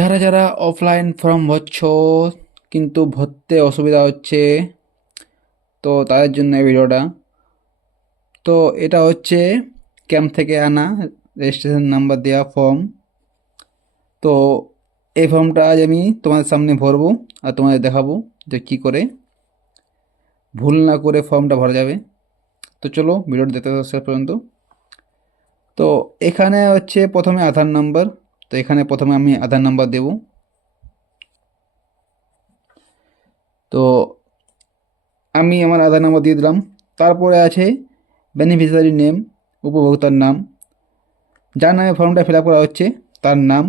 যারা যারা offline form ভরছ কিন্তু ভরতে অসুবিধা হচ্ছে, তো তাদের জন্য এই ভিডিওটা। তো এটা হচ্ছে ক্যাম্প থেকে আনা রেজিস্ট্রেশন নাম্বার দেওয়া ফর্ম। তো এই ফর্মটা আজ আমি তোমাদের সামনে ভরবো আর তোমাদের দেখাবো যে কী করে ভুল না করে ফর্মটা ভরা যাবে। তো চলো ভিডিওটা দেখতে থাকো শেষ পর্যন্ত। তো এখানে হচ্ছে প্রথমে আধার নাম্বার। তো এখানে প্রথমে আমি আধার নাম্বার দেব। তো আমি আমার আধার নাম্বার দিয়ে দিলাম। তারপরে আছে বেনিফিশিয়ারি নেম, উপভোক্তার নাম, যার নামে ফর্মটা ফিল আপ করা হচ্ছে তার নাম,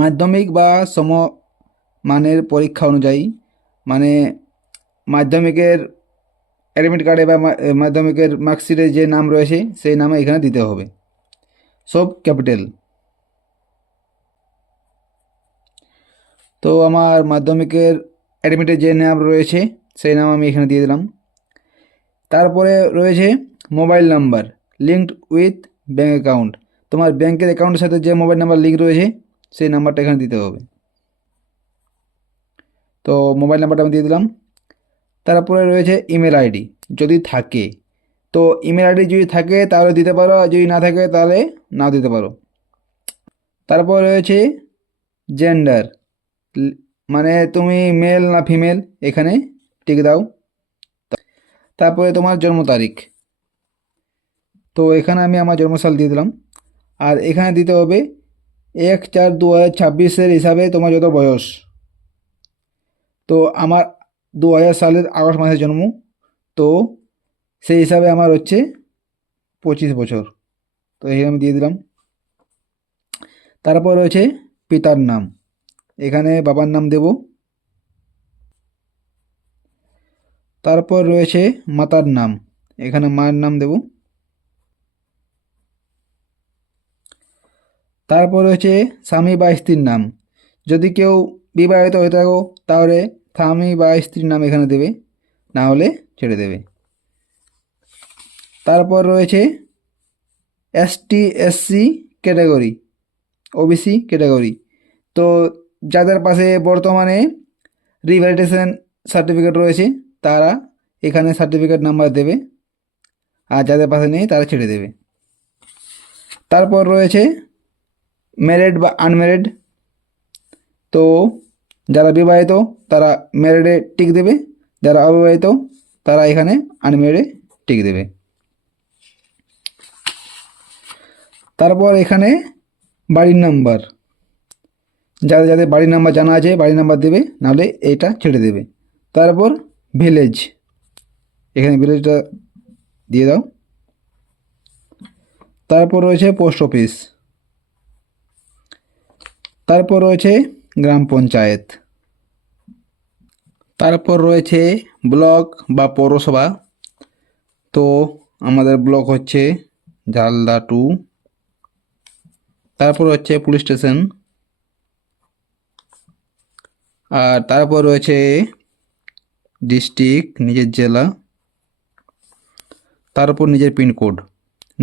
মাধ্যমিক বা সমমানের পরীক্ষা অনুযায়ী, মানে মাধ্যমিকের অ্যাডমিট কার্ডে বা মাধ্যমিকের মার্কশিটে যে নাম রয়েছে সেই নামে এখানে দিতে হবে, সব ক্যাপিটাল। তো আমার মাধ্যমিকের অ্যাডমিটে যে নাম রয়েছে সেই নাম আমি এখানে দিয়ে দিলাম। তারপরে রয়েছে mobile number linked with bank account. তোমার ব্যাঙ্কের অ্যাকাউন্টের সাথে যে মোবাইল নাম্বার লিঙ্ক রয়েছে সেই নাম্বারটা এখানে দিতে হবে। তো মোবাইল নাম্বারটা আমি দিয়ে দিলাম। তারপরে রয়েছে ইমেল আইডি যদি থাকে। তো ইমেল আইডি যদি থাকে তাহলে দিতে পারো, আর যদি না থাকে তাহলে না দিতে পারো। তারপর রয়েছে জেন্ডার, মানে তুমি মেল না ফিমেল, এখানে টিক দাও। তারপরে তোমার জন্ম তারিখ। তো এখানে আমি আমার জন্মসাল দিয়ে দিলাম। আর এখানে দিতে হবে 1/4/2026 হিসাবে তোমার যত বয়স। তো আমার 2000 সালের আগস্ট মাসে জন্ম, তো সেই হিসাবে আমার হচ্ছে 25 বছর। তো এই আমি দিয়ে দিলাম। তারপর রয়েছে পিতার নাম, এখানে বাবার নাম দেব। তারপর রয়েছে মাতার নাম, এখানে মায়ের নাম দেব। তারপর রয়েছে স্বামী বা স্ত্রীর নাম, যদি কেউ বিবাহিত হয়ে থাকো তাহলে স্বামী বা স্ত্রীর নাম এখানে দেবে, না হলে ছেড়ে দেবে। তারপর রয়েছে ST SC category, OBC category. তো যাদের পাশে বর্তমানে রিভ্যালিডেশন সার্টিফিকেট রয়েছে তারা এখানে সার্টিফিকেট নাম্বার দেবে, আর যাদের পাশে নেই তারা ছেড়ে দেবে। তারপর রয়েছে ম্যারিড বা আনম্যারিড। তো যারা বিবাহিত তারা ম্যারিডে টিক দেবে, যারা অবিবাহিত তারা এখানে আনম্যারিডে টিক দেবে। তারপর এখানে বাড়ির নাম্বার, যাদের যাদের বাড়ির নাম্বার জানা আছে বাড়ির নাম্বার দেবে, নাহলে এইটা ছেড়ে দেবে। তারপর ভিলেজ, এখানে ভিলেজটা দিয়ে দাও। তারপর রয়েছে পোস্ট অফিস। তারপর রয়েছে গ্রাম পঞ্চায়েত। তারপর রয়েছে ব্লক বা পৌরসভা। তো আমাদের ব্লক হচ্ছে ঝালদা 2। তারপর হচ্ছে পুলিশ স্টেশন। আর তারপর রয়েছে ডিস্ট্রিক্ট, নিজের জেলা। তারপর নিজের পিনকোড,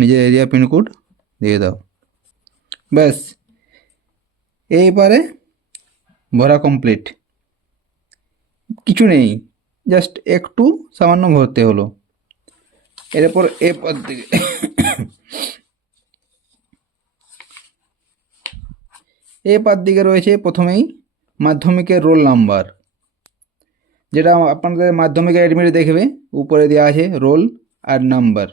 নিজের এরিয়া পিনকোড দিয়ে দাও। ব্যাস, এইবারে ভরা কমপ্লিট। কিছু নেই, জাস্ট একটু সামান্য ভরতে হলো। এরপর এরপর দিকে এরপর দিকে রয়েছে প্রথমেই মাধ্যমিকের রোল নাম্বার, যেটা আপনাদের মাধ্যমিকের অ্যাডমিটে দেখবে উপরে দেওয়া আছে রোল আর নাম্বার।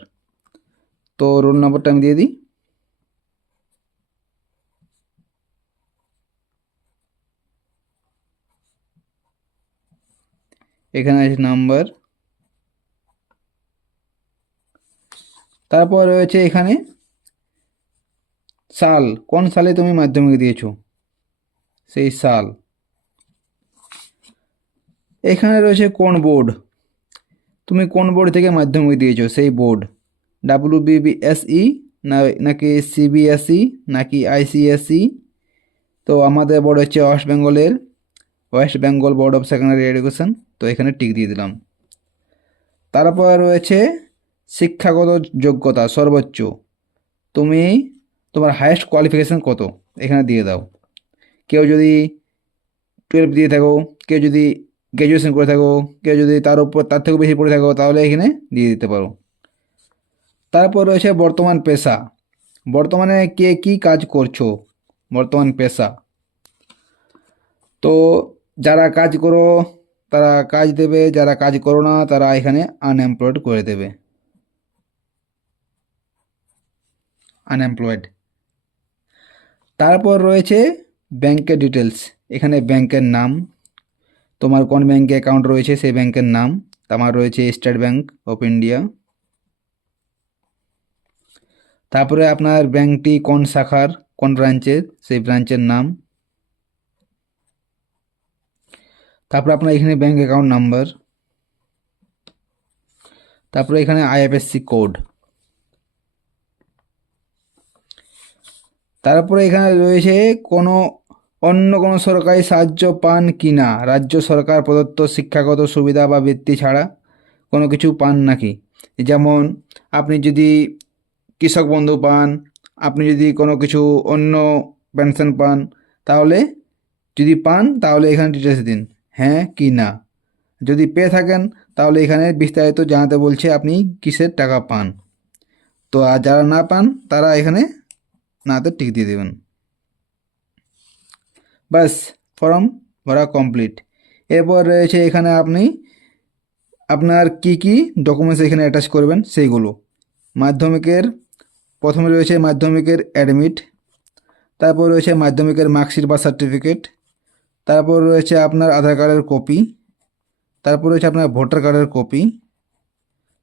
তো রোল নাম্বারটা আমি দিয়ে দিই। এখানে আছে নাম্বার। তারপর রয়েছে এখানে সাল, কোন সালে তুমি মাধ্যমিক দিয়েছো সেই সাল। এখানে রয়েছে কোন বোর্ড, তুমি কোন বোর্ড থেকে মাধ্যমিক দিয়েছো সেই বোর্ড, WBBSE নাকি CBSE নাকি ICSE। তো আমাদের বোর্ড হচ্ছে West Bengal board of secondary education. তো এখানে টিক দিয়ে দিলাম। তারপর রয়েছে শিক্ষাগত যোগ্যতা সর্বোচ্চ, তুমি তোমার হায়েস্ট কোয়ালিফিকেশান কত এখানে দিয়ে দাও। কেউ যদি 12 দিয়ে থাকো, কেউ যদি গ্র্যাজুয়েশন করে থাকো, কেউ যদি তার থেকেও বেশি পড়ে থাকো, তাহলে এখানে দিয়ে দিতে পারো। তারপর রয়েছে বর্তমান পেশা। বর্তমানে কে কী কাজ করছো, বর্তমান পেশা। তো যারা কাজ করো তারা কাজ দেবে, যারা কাজ করো না তারা এখানে আনএমপ্লয়েড করে দেবে, আনএমপ্লয়েড। তারপর রয়েছে ব্যাংকের ডিটেলস। এখানে ব্যাংকের নাম, তোমার কোন ব্যাংকে অ্যাকাউন্ট রয়েছে সেই ব্যাংকের নাম। আমার রয়েছে স্টেট ব্যাংক অফ ইন্ডিয়া। তারপরে আপনার ব্যাংকটি কোন শাখার, কোন ব্রাঞ্চের, সেই ব্রাঞ্চের নাম। তারপরে আপনার এখানে ব্যাংক অ্যাকাউন্ট নাম্বার। তারপরে এখানে আইএফএসসি কোড। তারপরে এখানে রয়েছে অন্য কোনো সরকারি সাহায্য পান কি না, রাজ্য সরকার প্রদত্ত শিক্ষাগত সুবিধা বা বৃত্তি ছাড়া কোনো কিছু পান নাকি। যেমন আপনি যদি কৃষক বন্ধু পান, আপনি যদি কোনো কিছু অন্য পেনশন পান, তাহলে যদি পান তাহলে এখানে ডিটেলস দিন, হ্যাঁ কি না। যদি পেয়ে থাকেন তাহলে এখানে বিস্তারিত জানাতে বলছে আপনি কিসের টাকা পান। তো আর যারা না পান তারা এখানে নাতে টিক দিয়ে দেবেন। ব্যাস, ফর্ম ভরা কমপ্লিট। এরপর রয়েছে এখানে আপনি আপনার কি কি ডকুমেন্টস এখানে অ্যাটাচ করবেন সেইগুলো। মাধ্যমিকের প্রথমে রয়েছে মাধ্যমিকের অ্যাডমিট, তারপর রয়েছে মাধ্যমিকের মার্কশিট বা সার্টিফিকেট, তারপর রয়েছে আপনার আধার কার্ডের কপি, তারপর রয়েছে আপনার ভোটার কার্ডের কপি,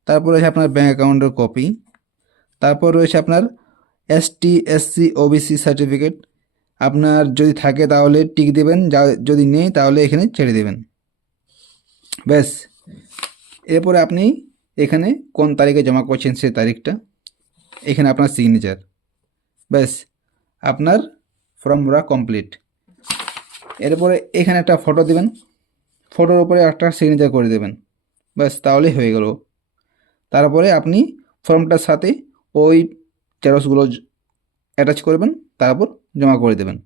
তারপর রয়েছে আপনার ব্যাঙ্ক অ্যাকাউন্টের কপি, তারপর রয়েছে আপনার এসটি এসসি ওবিসি সার্টিফিকেট। আপনার যদি থাকে তাহলে টিক দেবেন, যদি নেই তাহলে এখানে ছেড়ে দেবেন। ব্যাস, এরপরে আপনি এখানে কোন তারিখে জমা করছেন সেই তারিখটা, এখানে আপনার সিগনেচার। ব্যাস, আপনার ফর্ম ভরা কমপ্লিট। এরপরে এখানে একটা ফটো দেবেন, ফটোর উপরে একটা সিগনেচার করে দেবেন। ব্যাস, তাহলেই হয়ে গেল। তারপরে আপনি ফর্মটার সাথে ওই জেরক্সগুলো অ্যাটাচ করবেন, তারপর জমা করে দেবেন।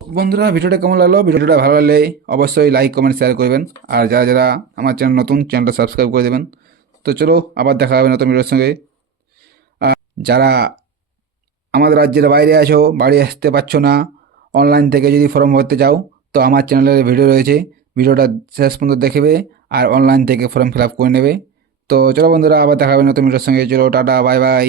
বন্ধুরা, ভিডিওটা কেমন লাগলো? ভিডিওটা ভালো লাগলে অবশ্যই লাইক কমেন্ট শেয়ার করবেন, আর যারা যারা আমার চ্যানেল নতুন, চ্যানেলটা সাবস্ক্রাইব করে দেবেন। তো চলো, আবার দেখা হবে নতুন ভিডিওর সঙ্গে। আর যারা আমাদের রাজ্যের বাইরে আছো, বাড়ি আসতে পারছো না, অনলাইন থেকে যদি ফর্ম ভরতে যাও, তো আমার চ্যানেলের ভিডিও রয়েছে, ভিডিওটা শেষ পর্যন্ত দেখবে আর অনলাইন থেকে ফর্ম ফিল আপ করে নেবে। তো চলো বন্ধুরা, আবার দেখা হবে নতুন ভিডিওর সঙ্গে। চলো, টাটা, বাই বাই।